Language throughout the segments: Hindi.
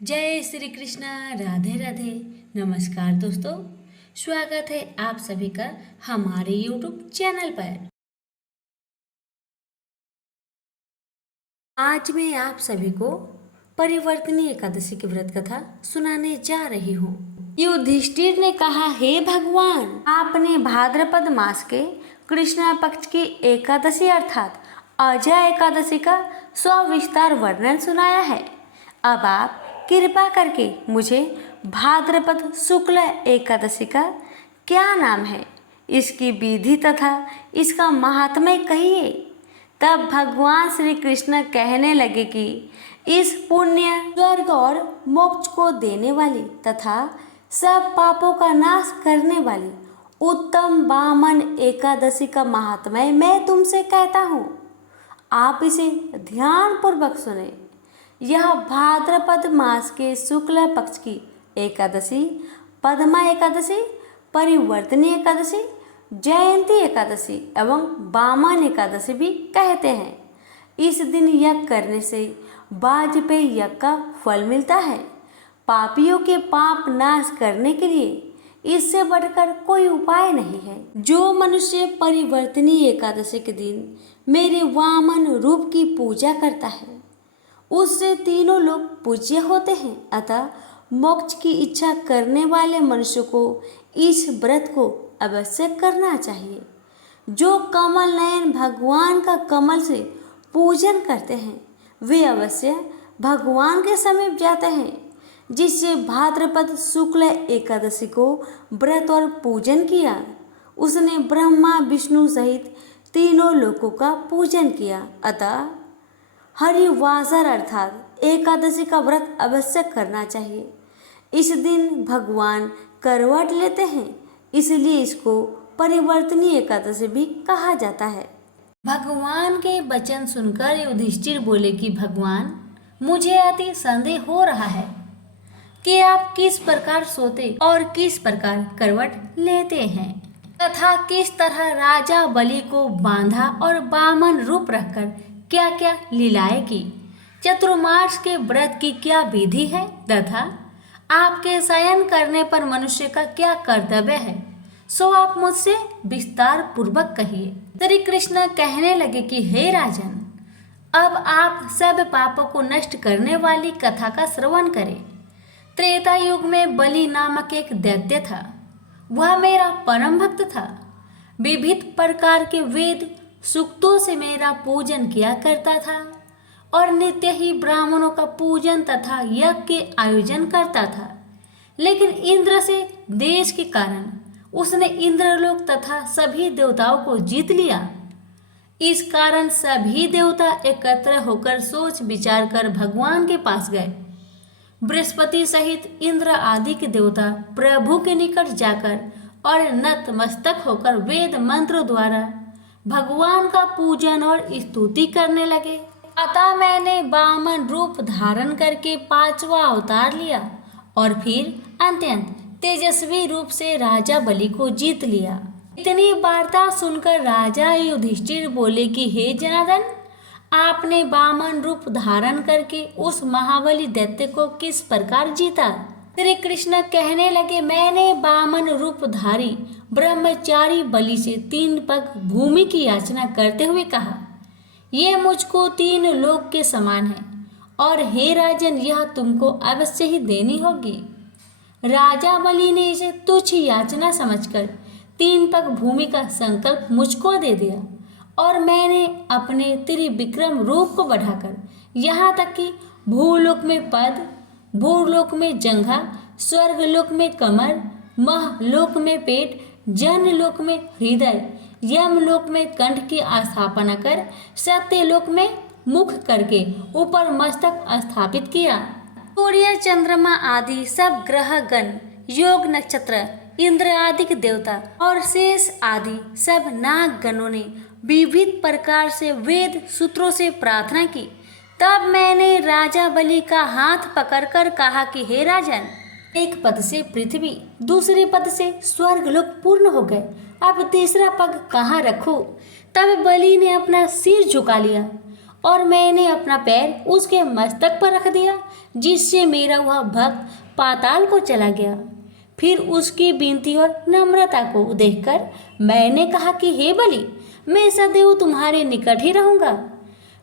जय श्री कृष्णा। राधे राधे। नमस्कार दोस्तों, स्वागत है आप सभी का हमारे YouTube चैनल पर। आज मैं आप सभी को परिवर्तनीय एकादशी की व्रत कथा सुनाने जा रही हूँ। युधिष्ठिर ने कहा, हे भगवान, आपने भाद्रपद मास के कृष्ण पक्ष की एकादशी अर्थात अजय एकादशी का सविस्तार वर्णन सुनाया है। अब आप कृपा करके मुझे भाद्रपद शुक्ल एकादशी का क्या नाम है, इसकी विधि तथा इसका महात्म्य कहिए। तब भगवान श्री कृष्ण कहने लगे कि इस पुण्य, स्वर्ग और मोक्ष को देने वाली तथा सब पापों का नाश करने वाली उत्तम वामन एकादशी का महात्म्य मैं तुमसे कहता हूँ। आप इसे ध्यान पूर्वक सुने। यह भाद्रपद मास के शुक्ल पक्ष की एकादशी पद्मा एकादशी, परिवर्तनी एकादशी, जयंती एकादशी एवं वामन एकादशी भी कहते हैं। इस दिन यज्ञ करने से वाजपेयी यज्ञ का फल मिलता है। पापियों के पाप नाश करने के लिए इससे बढ़कर कोई उपाय नहीं है। जो मनुष्य परिवर्तनी एकादशी के दिन मेरे वामन रूप की पूजा करता है उससे तीनों लोग पूज्य होते हैं। अतः मोक्ष की इच्छा करने वाले मनुष्य को इस व्रत को अवश्य करना चाहिए। जो कमल नयन भगवान का कमल से पूजन करते हैं वे अवश्य भगवान के समीप जाते हैं। जिससे भाद्रपद शुक्ल एकादशी को व्रत और पूजन किया उसने ब्रह्मा विष्णु सहित तीनों लोकों का पूजन किया। अतः हरिवासर अर्थात एकादशी का व्रत अवश्य करना चाहिए। इस दिन भगवान करवट लेते हैं, इसलिए इसको परिवर्तनी एकादशी भी कहा जाता है। भगवान के वचन सुनकर युधिष्ठिर बोले कि भगवान, मुझे अति संदेह हो रहा है कि आप किस प्रकार सोते और किस प्रकार करवट लेते हैं तथा किस तरह राजा बलि को बांधा और वामन रूप रखकर क्या क्या लीलाएं की। चतुर्मास के व्रत की क्या विधि है तथा आपके शयन करने पर मनुष्य का क्या कर्तव्य है, सो आप मुझसे विस्तार पूर्वक कहिए। श्री कृष्ण कहने लगे कि हे राजन, अब आप सब पापों को नष्ट करने वाली कथा का श्रवण करें। त्रेता युग में बलि नामक एक दैत्य था। वह मेरा परम भक्त था। विविध प्रकार के वेद सूक्तों से मेरा पूजन किया करता था और नित्य ही ब्राह्मणों का पूजन तथा यज्ञ के आयोजन करता था। लेकिन इंद्र से देश के कारण उसने इंद्रलोक तथा सभी देवताओं को जीत लिया। इस कारण सभी देवता एकत्र होकर सोच विचार कर भगवान के पास गए। बृहस्पति सहित इंद्र आदि के देवता प्रभु के निकट जाकर और नतमस्तक होकर वेद मंत्र द्वारा भगवान का पूजन और स्तुति करने लगे। अतः मैंने वामन रूप धारण करके पांचवा अवतार लिया और फिर अत्यंत तेजस्वी रूप से राजा बलि को जीत लिया। इतनी वार्ता सुनकर राजा युधिष्ठिर बोले कि हे जनार्दन, आपने वामन रूप धारण करके उस महाबली दैत्य को किस प्रकार जीता। श्री कृष्ण कहने लगे, मैंने वामन रूपधारी ब्रह्मचारी बलि से 3 पग भूमि की याचना करते हुए कहा, ये मुझको 3 लोक के समान है और हे राजन, यह तुमको अवश्य ही देनी होगी। राजा बलि ने इसे तुच्छ याचना समझकर 3 पग भूमि का संकल्प मुझको दे दिया और मैंने अपने त्रिविक्रम रूप को बढ़ाकर यहाँ तक कि भूलोक में पद, भूलोक में जंघा, स्वर्गलोक में कमर, महलोक में पेट, जनलोक में हृदय, यमलोक में कंठ की स्थापना कर सत्यलोक में मुख करके ऊपर मस्तक स्थापित किया। सूर्य, चंद्रमा आदि सब ग्रह गण, योग नक्षत्र, इंद्र आदि के देवता और शेष आदि सब नाग गणों ने विविध प्रकार से वेद सूत्रों से प्रार्थना की। तब मैंने राजा बलि का हाथ पकड़कर कहा कि हे राजन, एक पद से पृथ्वी, दूसरे पद से स्वर्गलोक पूर्ण हो गए, अब तीसरा पग कहाँ रखूं। तब बलि ने अपना सिर झुका लिया और मैंने अपना पैर उसके मस्तक पर रख दिया, जिससे मेरा वह भक्त पाताल को चला गया। फिर उसकी विनती और नम्रता को देखकर मैंने कहा कि हे बलि, मैं सदैव तुम्हारे निकट ही रहूंगा।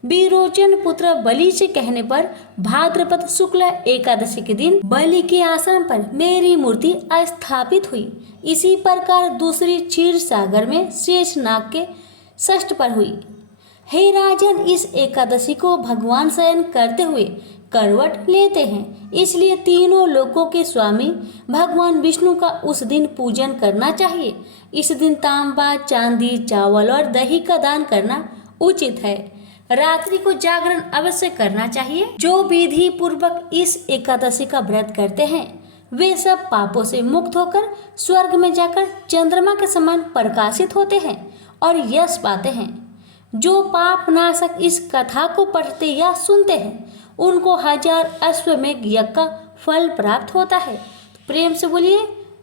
विरोचन पुत्र बलि से कहने पर भाद्रपद शुक्ल एकादशी के दिन बलि के आश्रम पर मेरी मूर्ति स्थापित हुई। इसी प्रकार दूसरी क्षीर सागर में शेषनाग के षष्ठ पर हुई। हे राजन, इस एकादशी को भगवान शयन करते हुए करवट लेते हैं, इसलिए तीनों लोकों के स्वामी भगवान विष्णु का उस दिन पूजन करना चाहिए। इस दिन तांबा, चांदी, चावल और दही का दान करना उचित है। रात्रि को जागरण अवश्य करना चाहिए। जो विधि पूर्वक इस एकादशी का व्रत करते हैं वे सब पापों से मुक्त होकर स्वर्ग में जाकर चंद्रमा के समान प्रकाशित होते हैं और यश पाते हैं। जो पाप नाशक इस कथा को पढ़ते या सुनते हैं उनको 1000 अश्वमेध यज्ञ का फल प्राप्त होता है। प्रेम से बोलिए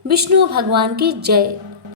विष्णु भगवान की जय।